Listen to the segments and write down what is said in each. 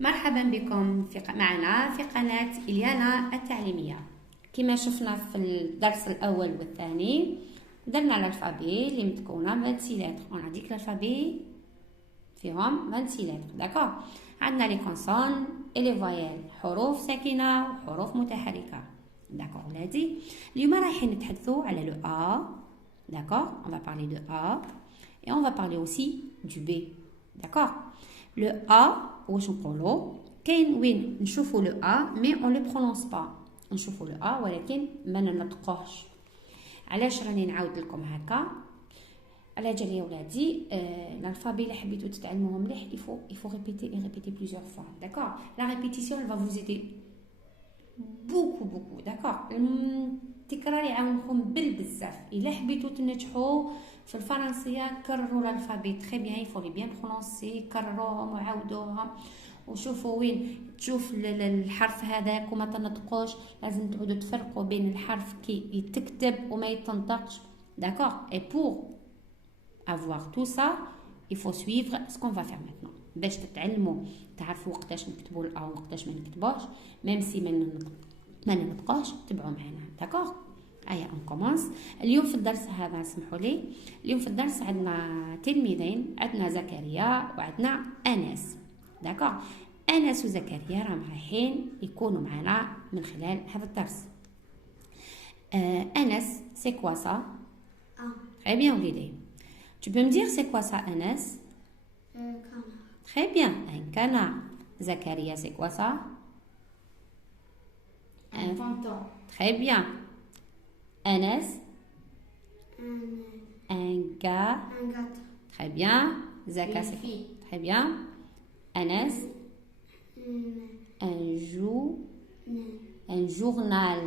مرحبا بكم معنا في قناة إليانا التعليمية. كما شفنا في الدرس الأول والثاني درنا الألفابي اللي متكونة 26 لتر. on a dit que l'alphabet فيهم 26 لتر. داكور، عندنا لي كونسون et les voyelles، حروف ساكنة وحروف متحركة. داكور ولادي، اليوم رايحين نتحدثوا على لو A. D'accord, on va parler de A et on va parler aussi du B. D'accord. Le A, واش نقولوا كاين وين نشوفوا le A mais on le prononce pas. نشوفوا le A ولكن ما ننطقوهش. علاش راني نعاود لكم هكا؟ على جال يا ولادي l'alphabet اللي حبيتو تتعلموه مليح il faut répéter et répéter plusieurs fois. D'accord. La répétition elle va vous aider beaucoup. D'accord. التكرار يعاونكم بزاف. الا حبيتو تنجحوا في الفرنسيه كرروا الالفابي تري بيان، يفو بيان برونونسي، كرروهم وعاودوهم وشوفوا وين تشوف الحرف هذاك وما تنطقوش. لازم تعودوا تفرقوا بين الحرف كي يتكتب وما يتنطقش. D'accord. Et pour avoir tout ça il faut suivre ce qu'on va faire maintenant باش تتعلموا تعرفوا وقتاش نكتبوا الأ وقتاش ما نكتبوش، ميم سي ما ننطقوش. تبعوا معنا. داكوغ. ايا اون كومونس. اليوم في الدرس هذا اسمحوا لي، اليوم في الدرس عندنا تلميذين، عندنا زكريا وعندنا انس. داكوغ. انس وزكريا راهم رايحين يكونوا معنا من خلال هذا الدرس. انس سي كوا سا؟ très bien وليدي. tu peux me dire c'est quoi ça Anas? Canard. Très bien, un canard. Zakaria, c'est quoi ça? Un fantôme. Très bien. Anas? Un gars. Un gâteau. Très bien. Zaka, Une c'est fille. très bien. Anas? Un journal. Un journal.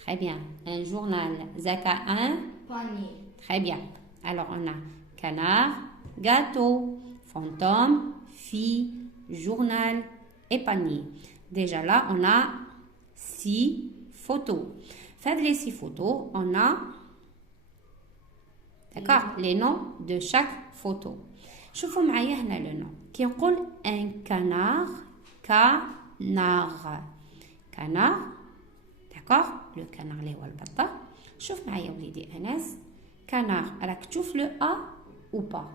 Très bien. Un journal. Zaka, un? Panier. Très bien. Alors, on a canard, gâteau, fantôme, fille, journal et panier. Déjà là, on a 6 photos. Faites les 6 photos, on a d'accord, les noms de chaque photo. شوفوا معايا هنا le nom. كي نقول un canard, canard. Canard. D'accord. Le canard اللي هو البطة. شوف معايا وليدي أنس. Canard, راك تشوف le A ou pas?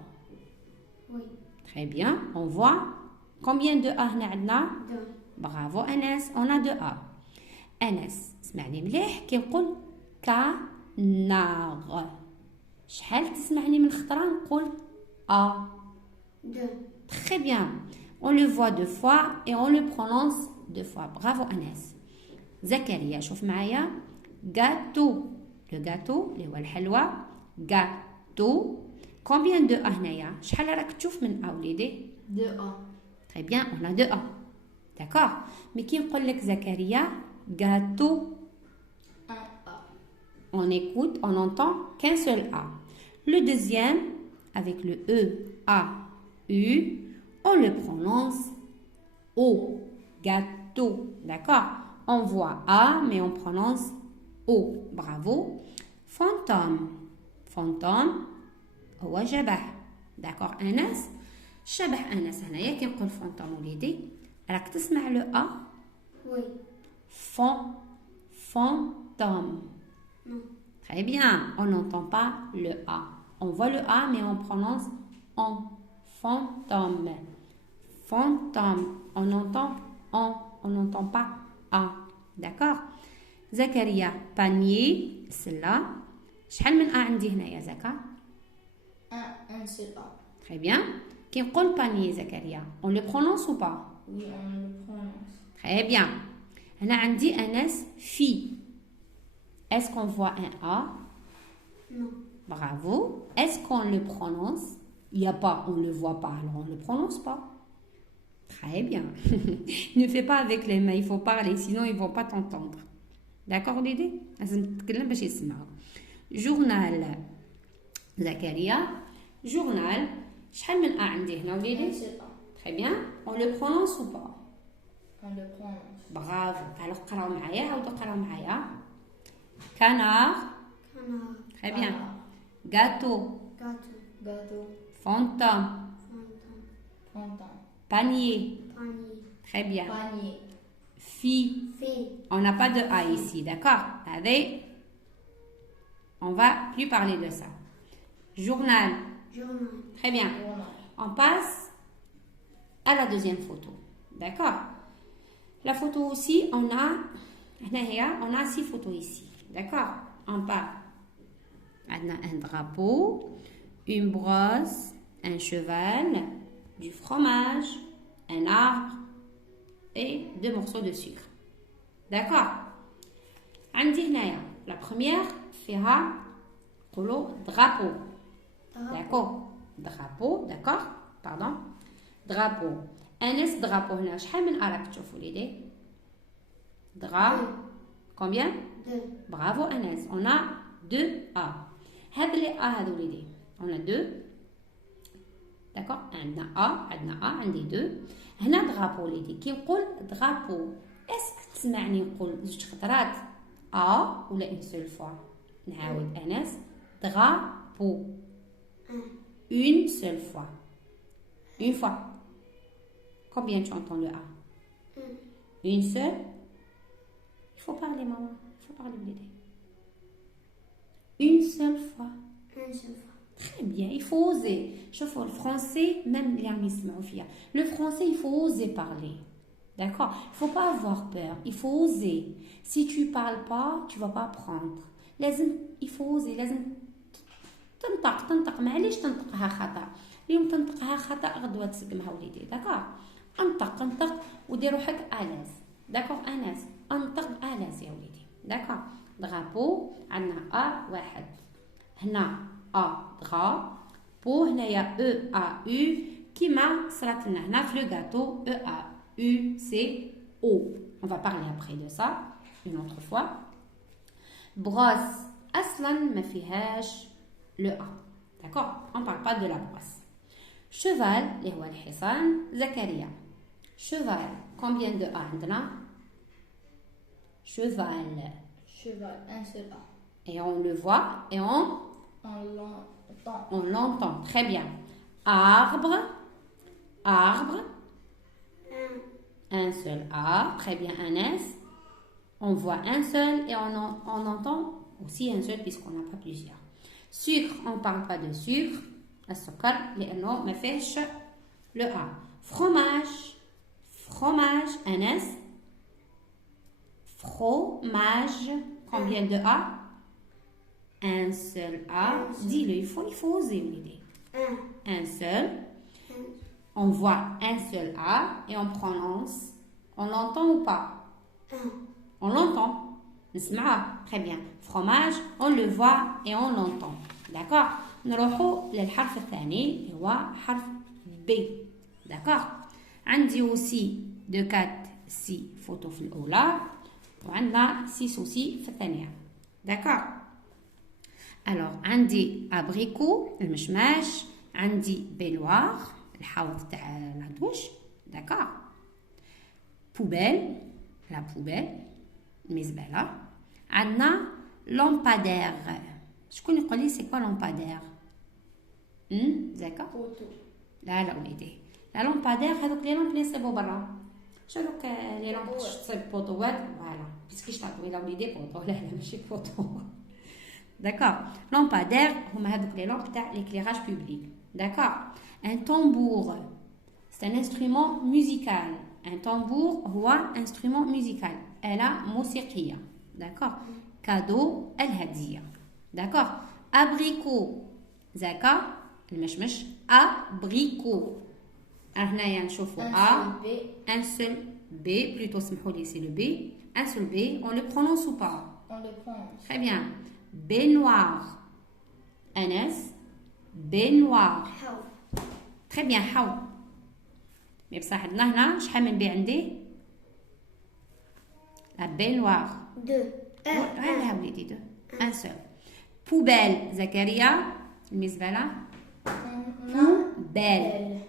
Oui. Très bien. On voit combien de A هنا عندنا؟ Deux. Bravo Anas, on a 2 A. أنس اسمعني مليح كي نقول canard. شحال تسمعني من الخطرة نقول A. Deux. Très bien. On le voit 2 fois et on le prononce 2 fois. Bravo Anas. زكريا شوف معايا gâteau. Le gâteau اللي هو الحلوى gâteau. Combien de A هنايا؟ شحال راك تشوف من A وليدي؟ Deux A. Très bien, on a 2 A. D'accord. Mais qui نقول لك زكريا gâteau, Un A. on écoute, on entend qu'un seul A. Le deuxième, avec le E, A, U, on le prononce O. Gâteau. D'accord. On voit A, mais on prononce O. Bravo. Fantôme. Fantôme. هو شبح. D'accord. أنس. شبح أنس هنايا كي نقول فونتوم وليدي راك تسمع لو أ؟ Oui. Fantôme. Non. Très bien. On n'entend pas le A. On voit le A mais on prononce on. Fantôme. Fantôme. On entend on. On n'entend pas A. D'accord. زكريا panier. سلة. شحال من A عندي هنا يا زكا؟ Un seul A. Très bien. كي نقول panier زكريا on le prononce ou pas? Oui, on le prononce. Très bien. هنا عندي أنس fille. Est-ce qu'on voit un A? Non. Bravo. Est-ce qu'on le prononce? Il n'y a pas, on ne le voit pas, alors on ne le prononce pas. Très bien. Ne fais pas avec les mains, il faut parler, sinon ils ne vont pas t'entendre. D'accord l'idée? لازم تتكلم باش يسمعوا. Journal. زكريا. Journal. شحال من A عندي هنا وليدي؟ Un seul A. Très bien. On le prononce ou pas? On le prononce. Bravo. Alors قراو معايا، عاودوا قراو معايا. Canard. Canard. Très bien. Canard. Gâteau. Gâteau. Gâteau. Fantôme. Fantôme. Fantôme. Panier. Panier. Panier. Très bien. Panier. Fille. Fille. On n'a pas de A ici, d'accord? Allez, on va plus parler de ça. Journal. Journal. Très bien. Journal. On passe à la deuxième photo. D'accord? La photo aussi, on a 6 photos ici. D'accord? On part. On a un drapeau, une brosse, un cheval, du fromage, un arbre et 2 morceaux de sucre. D'accord? عندي هنايا la première فيها نقولوا drapeau. D'accord? Drapeau, d'accord? Pardon. Drapeau. أنس drapeau هنا شحال من أراك تشوفوا وليدي؟ Combien? 2. Bravo Anas. On a 2 A. هذا اللي A هذا وليدي. On a 2. D'accord? عندنا A, عندنا A, عندي 2. هنا drapeau وليدي. كي نقول drapeau. اسك تسمعني نقول زوج خطرات A ولا une seule fois؟ نعاود أنس. Drapeau. Une seule fois. Une fois. Combien tu entends le A? Une seule. Il faut parler, maman. Il faut parler, bébé. Une seule fois. Une seule fois. Très bien, il faut oser. Je vois le français, même les amis, le français, il faut oser parler. D'accord? Il ne faut pas avoir peur. Il faut oser. Si tu ne parles pas, tu ne vas pas apprendre. Il faut oser. تنطق معليش تنطقها خطأ اليوم تنطقها خطأ غدوة تسقمها وليدي داكور انطق ودير روحك ألاز داكور أناس انطق ألاز يا وليدي داكور درابو عندنا أ واحد هنا أ دغا بو هنايا أو أ أو كيما صرات لنا هنا في لو غاتو أو أ أو سي أو on va parler après de ça une autre fois brosse أصلا ما فيهاش le A. D'accord? On ne parle pas de la brosse. Cheval, les rois Hissan, Zakaria. Cheval, combien de A عندنا? Cheval. Cheval, un seul A. Et on le voit et on l'entend. On l'entend. Très bien. Arbre. Arbre. Un seul A. Très bien, un S. On voit un seul et on entend aussi un seul puisqu'on n'a pas plusieurs. Sucre, on ne parle pas de sucre. السكر لأنه ما فيهش le A. Fromage. Fromage, un S. Fromage. Combien de A? Un seul A. Dis-le, il faut oser l'idée. Un seul. On voit un seul A et on prononce. On l'entend ou pas? On l'entend. Très bien. Fromage, on le voit et on l'entend. D'accord? نروحوا للحرف الثاني هو حرف B. D'accord? عندي aussi 2 4 6 فوتو في الأولى وعندنا 6 aussi في الثانية. D'accord? Alors عندي أبريكو المشماش عندي بيلوار الحوض تاع العدوش. D'accord? Poubelle la poubelle المزبلة. عندنا لامبادير. شكون يقول لي سي كوا لامبادير؟ زاكا؟ لا وليدي لا لامبادير هذوك لي لامب اللي يصيبوا برا. شو هذوك لي لامب تصيب بوطوات فوالا باسكو شطاطوي لا وليدي بوطو لا ماشي بوطو. داكور لامبادير هما هذوك لي لامب تاع ليكليراج بوبليك. داكور ان tambour c'est un instrument musical. Un tambour هو instrument musical. آلة موسيقية. داكور كادو الهدية. داكور ابريكو زاكا المشمش ابريكو. هنايا نشوفوا un seul B plutôt سمحوا لي c'est le B un seul B on le prononce ou pas? On le prononce. Très bien. baignoire Anas baignoire. Très bien حو مي بصح عندنا هنا شحال من بي عندي؟ la baignoire 2. لا وليدي 2 un seul. poubelle زكريا المزبلة. poubelle.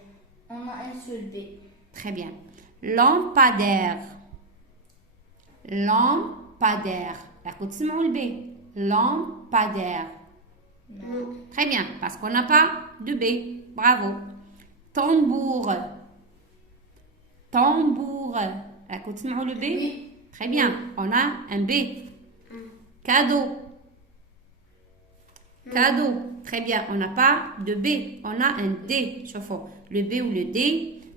On a un seul B. Très bien. lampadaire. lampadaire. La côte تسمعوا le B. lampadaire. Très bien parce qu'on n'a pas de B. Bravo. tambour. tambour. راكو تسمعوا le B? Très bien. On a un B. Cadeau. Cadeau. Très bien. On n'a pas de B. On a un D. شوفوا le B ou le D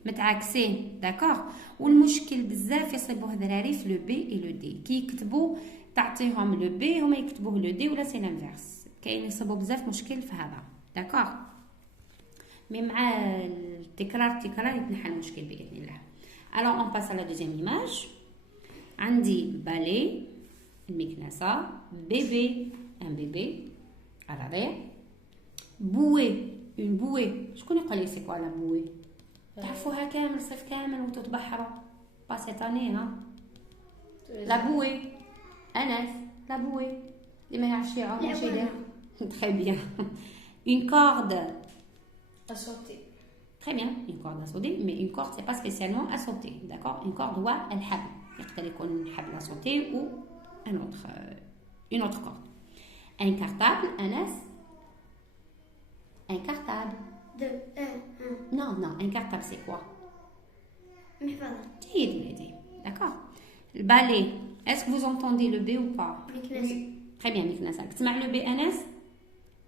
متعاكسين. D'accord. والمشكل بزاف يصيبوه الدراري في le B et le D. كي يكتبوا تعطيهم le B هما يكتبوه le D ولا سي l'inverse. كاين يصيبوا بزاف مشكل في هذا. D'accord. مي مع التكرار يتنحى المشكل بإذن الله. Alors on passe à la deuxième image. عندي بالي المكنسة bébé un bébé الرضيع بوي une bouée شكون يقول لي سي كوا لا بوي تعرفوها كامل صيف كامل وتتبحروا با سيت اني ها لا بوي انس لا بوي اللي ما يعرفش يعوم واش يدير très bien une corde à sauter. très bien une corde à sauter mais une corde c'est pas spécialement à sauter d'accord une corde هو الحبل يقدر يكون حبل à sauter ou une autre corde un cartable Anas un cartable non un cartable c'est quoi جيد d'accord le balai est-ce que vous entendez le B ou pas très bien مكنسة تسمع le B Anas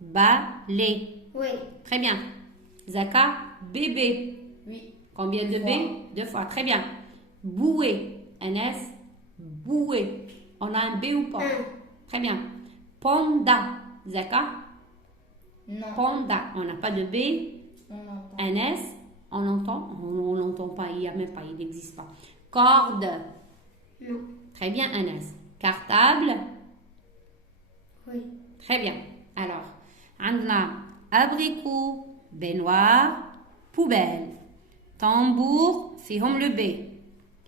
balai Oui. très bien Zaka bébé Oui. combien de B deux fois très bien bouée Anas bouée on a un B ou pas très bien panda Zaka Non. panda on n'a pas de B On entend. Anas on n'entend pas il n'y a même pas il n'existe pas corde Non. très bien Anas cartable Oui. très bien alors عندنا abricot baignoire poubelle tambour فيهم le B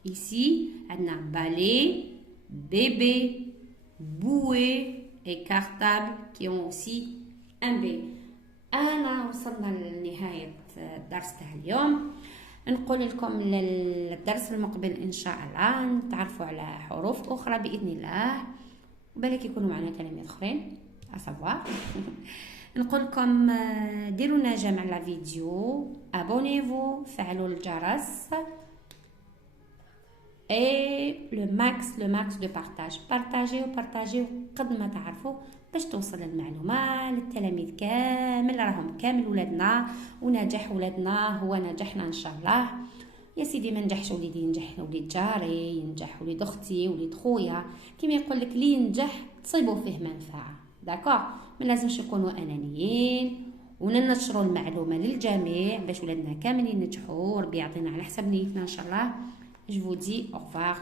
ici عندنا balai bébé bouée et cartable qui ont aussi un B. أنا وصلنا لنهاية الدرس تاع اليوم نقول لكم للدرس المقبل إن شاء الله نتعرفوا على حروف أخرى بإذن الله وبالك يكونوا معنا كلمات أخرين أصبوا نقول لكم ديروا لنا جمع لا فيديو abonnez-vous فعلوا الجرس et le max de partage partagez قد ما تعرفوا باش توصل المعلومة للتلاميذ كامل راهم كامل ولادنا ونجاح ولادنا هو نجاحنا ان شاء الله يا سيدي ما نجحش وليدي ينجح وليد جاري ينجح وليد اختي وليد خويا كيما يقول لك اللي ينجح تصيبوا فيه منفعه داكوغ ما لازمش نكونوا انانيين وننشروا المعلومه للجميع باش ولادنا كامل ينجحوا وربي يعطينا على حسب نيتنا ان شاء الله. Je vous dis au revoir.